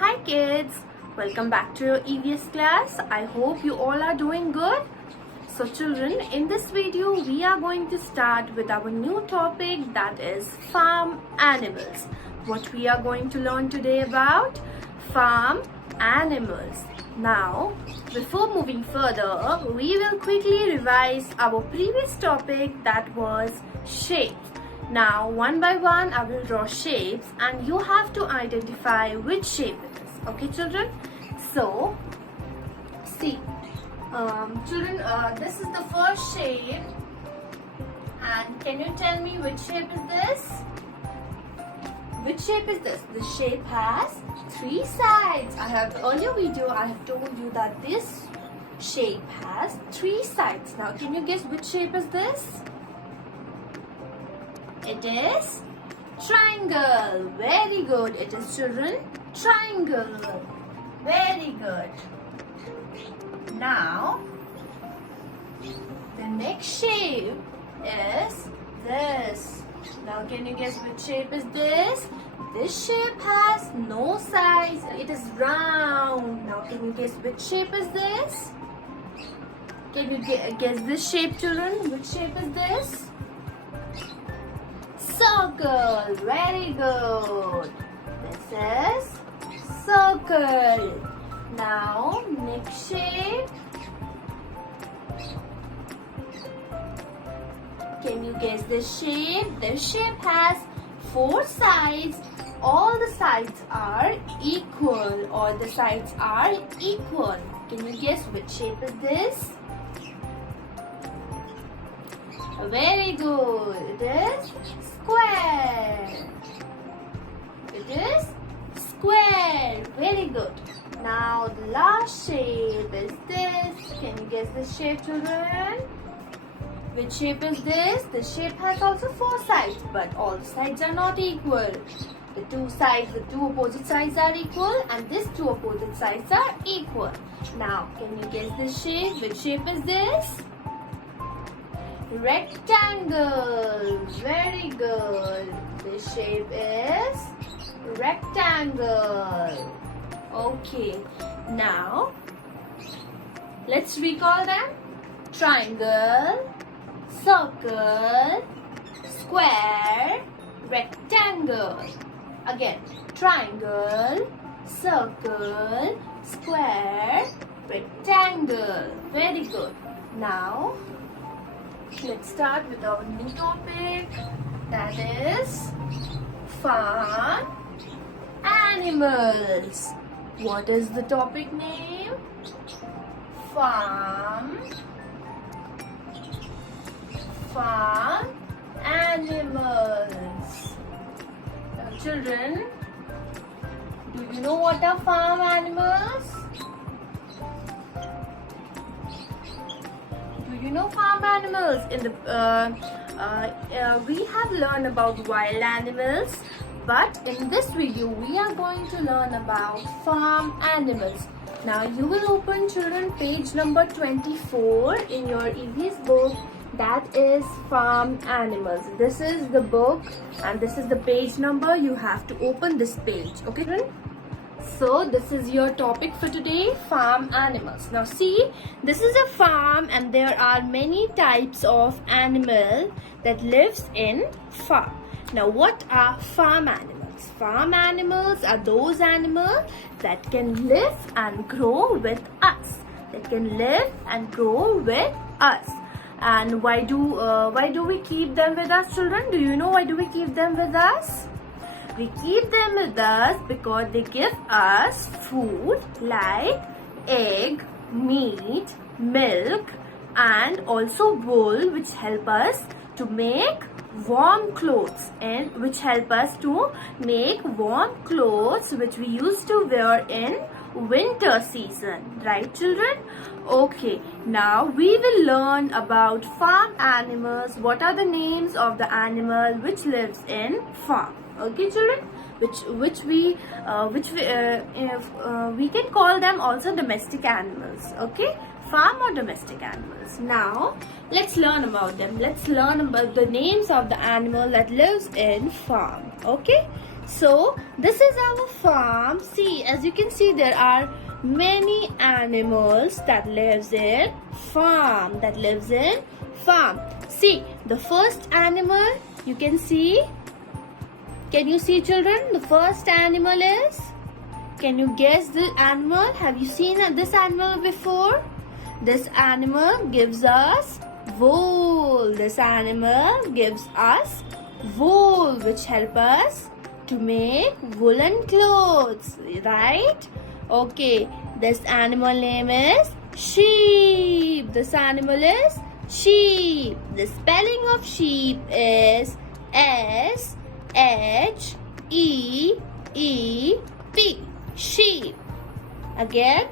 Hi kids, welcome back to your EVS class. I hope you all are doing good. So children, in this video we are going to start with our new topic, that is farm animals. What we are going to learn today about farm animals. Now, before moving further, we will quickly revise our previous topic, that was shapes. Now, one by one, I will draw shapes and you have to identify which shape it is. Okay, children? So, see, children, this is the first shape. And can you tell me which shape is this? Which shape is this? This shape has three sides. Earlier video, I have told you that this shape has three sides. Now, can you guess which shape is this? It is triangle. Very good. It is, children, triangle. Very good. Now, the next shape is this. Now, can you guess which shape is this? This shape has no sides. It is round. Now, can you guess which shape is this? Can you guess this shape, children? Which shape is this? Circle. Very good. This is circle. Now, next shape. Can you guess this shape? This shape has four sides. All the sides are equal. All the sides are equal. Can you guess which shape is this? Very good. It is square. It is square. Very good. Now the last shape is this. Can you guess this shape, children? Which shape is this? This shape has also four sides, but all the sides are not equal. The two opposite sides are equal, and these two opposite sides are equal. Now, can you guess this shape? Which shape is this? Rectangle. Very good. This shape is rectangle. Okay. Now, let's recall them. Triangle, circle, square, rectangle. Again, triangle, circle, square, rectangle. Very good. Now, let's start with our new topic, that is farm animals. What is the topic name? Farm animals. Now, children, do you know what are farm animals? You know farm animals. We have learned about wild animals, but in this video we are going to learn about farm animals. Now you will open, children, page number 24 in your EVS book, that is farm animals. This is the book and this is the page number. You have to open this page. Okay, children? So this is your topic for today, farm animals. Now see, this is a farm and there are many types of animal that lives in farm. Now what are farm animals? Farm animals are those animals that can live and grow with us. That can live and grow with us. And why do we keep them with us, children? Do you know why do we keep them with us? We keep them with us because they give us food like egg, meat, milk, and also wool, which help us to make warm clothes and which help us to make warm clothes which we used to wear in winter season. Right, children? Okay, now we will learn about farm animals. What are the names of the animal which lives in farm? Okay, children, which we can call them also domestic animals. Okay, farm or domestic animals. Now let's learn about them. Let's learn about the names of the animal that lives in farm. Okay, So this is our farm. See, as you can see, there are many animals that lives in farm. See, the first animal you can see. Can you see, children? The first animal is. Can you guess the animal? Have you seen this animal before? This animal gives us wool. This animal gives us wool, which help us to make woolen clothes, right? Okay, this animal name is sheep. This animal is sheep. The spelling of sheep is S-H-E-E-P. Sheep. Again,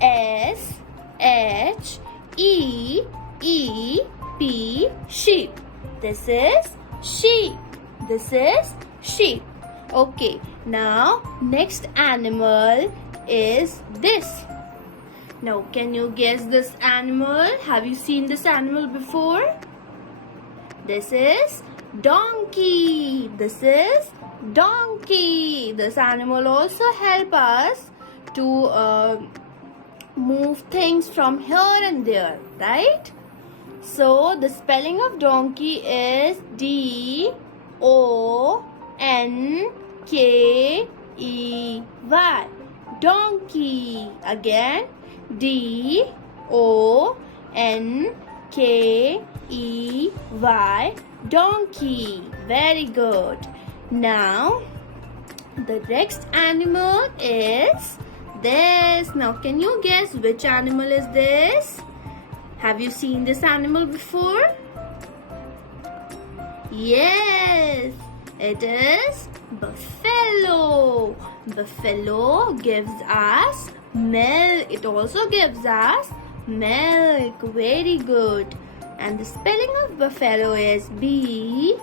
S-H-E-E-P. Sheep. This is sheep. This is sheep. Okay, now next animal is this. Now, can you guess this animal? Have you seen this animal before? This is donkey. This is donkey. This animal also help us to move things from here and there, right? So the spelling of donkey is D-O-N-K-E-Y. Donkey. Again, D-O-N-K-E-Y. Donkey. Very good. Now, the next animal is this. Now, can you guess which animal is this? Have you seen this animal before? Yes, it is buffalo. Buffalo gives us milk. It also gives us milk. Very good. And the spelling of buffalo is B-U-F-F-A-L-O.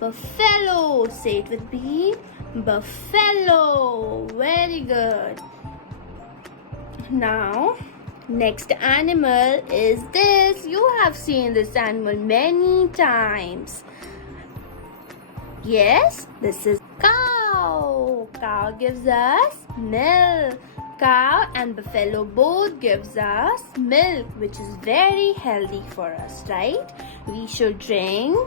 Buffalo. Say it with me. Buffalo. Very good. Now, next animal is this. You have seen this animal many times. Yes, this is cow. Cow gives us milk. Cow and buffalo both gives us milk, which is very healthy for us, right? We should drink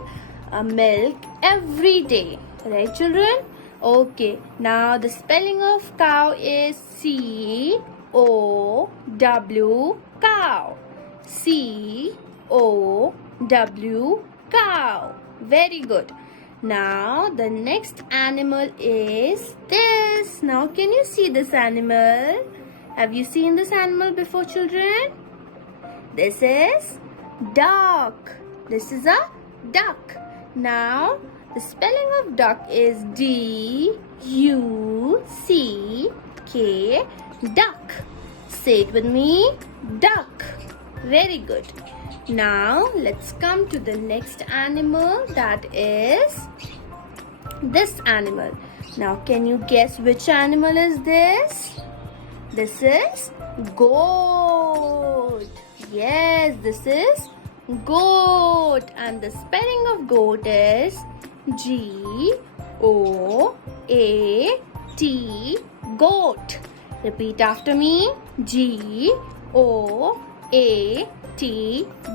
milk every day, right, children? Okay, now the spelling of cow is C-O-W, cow. C-O-W, cow. Very good. Now the next animal is this. Now can you see this animal? Have you seen this animal before, children? This is duck. This is a duck. Now the spelling of duck is D-U-C-K, duck. Say it with me, duck. Very good. Now let's come to the next animal, that is this animal. Now can you guess which animal is this? This is goat. Yes, this is goat. And the spelling of goat is G-O-A-T, goat. Repeat after me. G-O-A-T,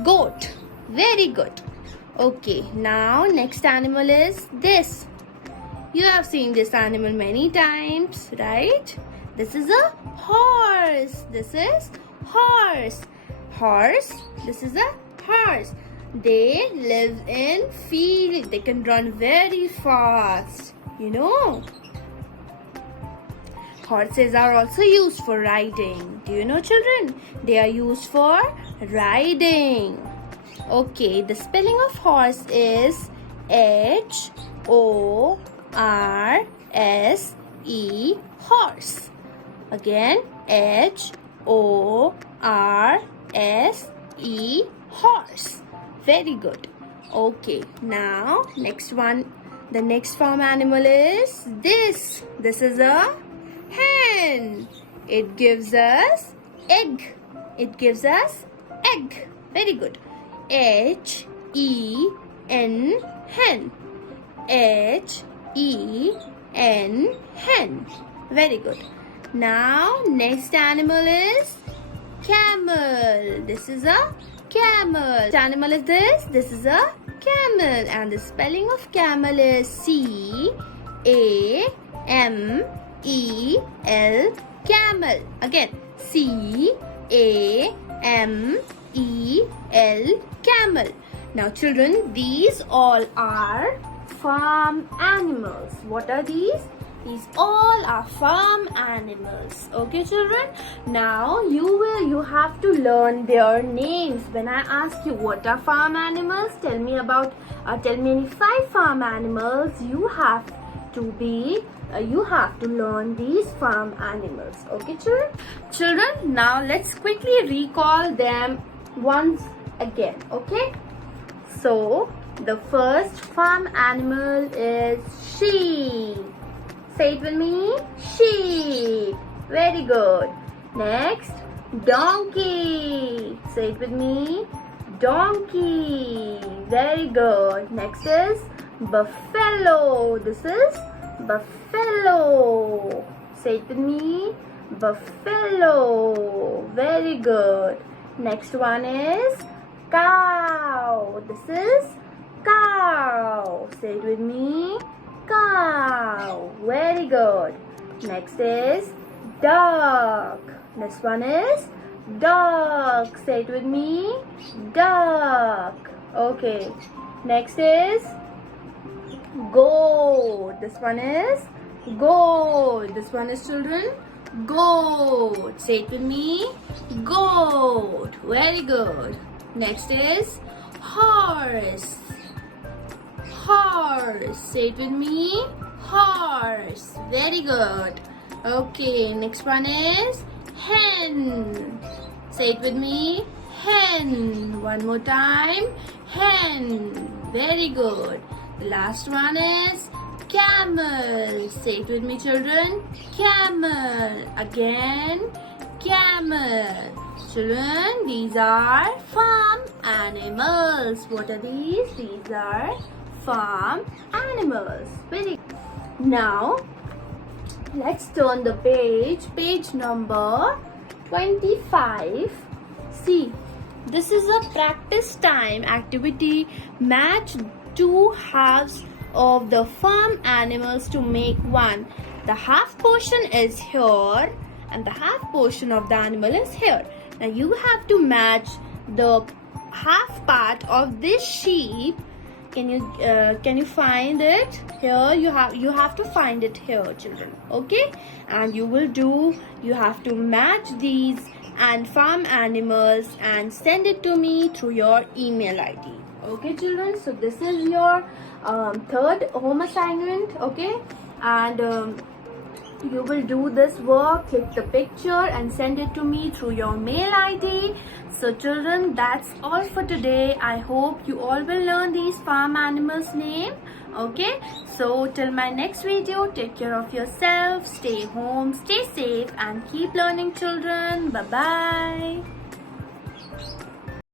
goat. Very good. Okay, now next animal is this. You have seen this animal many times, right? This is a horse. This is horse. Horse. This is a horse. They live in field. They can run very fast. You know. Horses are also used for riding. Do you know, children? They are used for riding. Okay, the spelling of horse is H-O-R-S-E, horse. Again, H-O-R-S-E, horse. Very good. Okay, now next one. The next farm animal is this. This is a hen. It gives us egg. It gives us egg. Very good. H-O-N-E. H-E-N, hen. H-E-N, hen. Very good. Now, next animal is camel. This is a camel. Which animal is this? This is a camel. And the spelling of camel is C-A-M-E-L, camel. Again, C-A-M-E-L, camel. Now children, these all are farm animals. What are these? These all are farm animals. Okay children? Now you have to learn their names. When I ask you what are farm animals, tell me any 5 farm animals. You have to learn these farm animals. Okay children? Children, now let's quickly recall them once again. Okay? So the first farm animal is sheep. Say it with me. Sheep. Very good. Next, donkey. Say it with me. Donkey. Very good. Next is buffalo. This is buffalo. Say it with me. Buffalo. Very good. Next one is cow. This is cow. Say it with me. Cow. Very good. Next is duck. This one is duck. Say it with me. Duck. Okay. Next is goat. This one is goat. This one is children. Goat. Say it with me. Goat. Very good. Next is horse. Horse. Say it with me. Horse. Very good. Okay, next one is hen. Say it with me. Hen. One more time. Hen. Very good. The last one is camel. Say it with me children. Camel. Again. Camel. Children, these are farm animals. What are these? These are farm animals. Very good. Now let's turn the page number 25. See, this is a practice time activity. Match 2 halves of the farm animals to make one. The half portion is here and the half portion of the animal is here. Now you have to match the half part of this sheep. Can you find it here? You have to find it here children. Okay, and you have to match these and farm animals and send it to me through your email ID. Okay children, so this is your third home assignment. Okay, and you will do this work, click the picture and send it to me through your mail ID. So children, that's all for today. I hope you all will learn these farm animals name. Okay, so till my next video, take care of yourself, stay home, stay safe and keep learning children. Bye bye.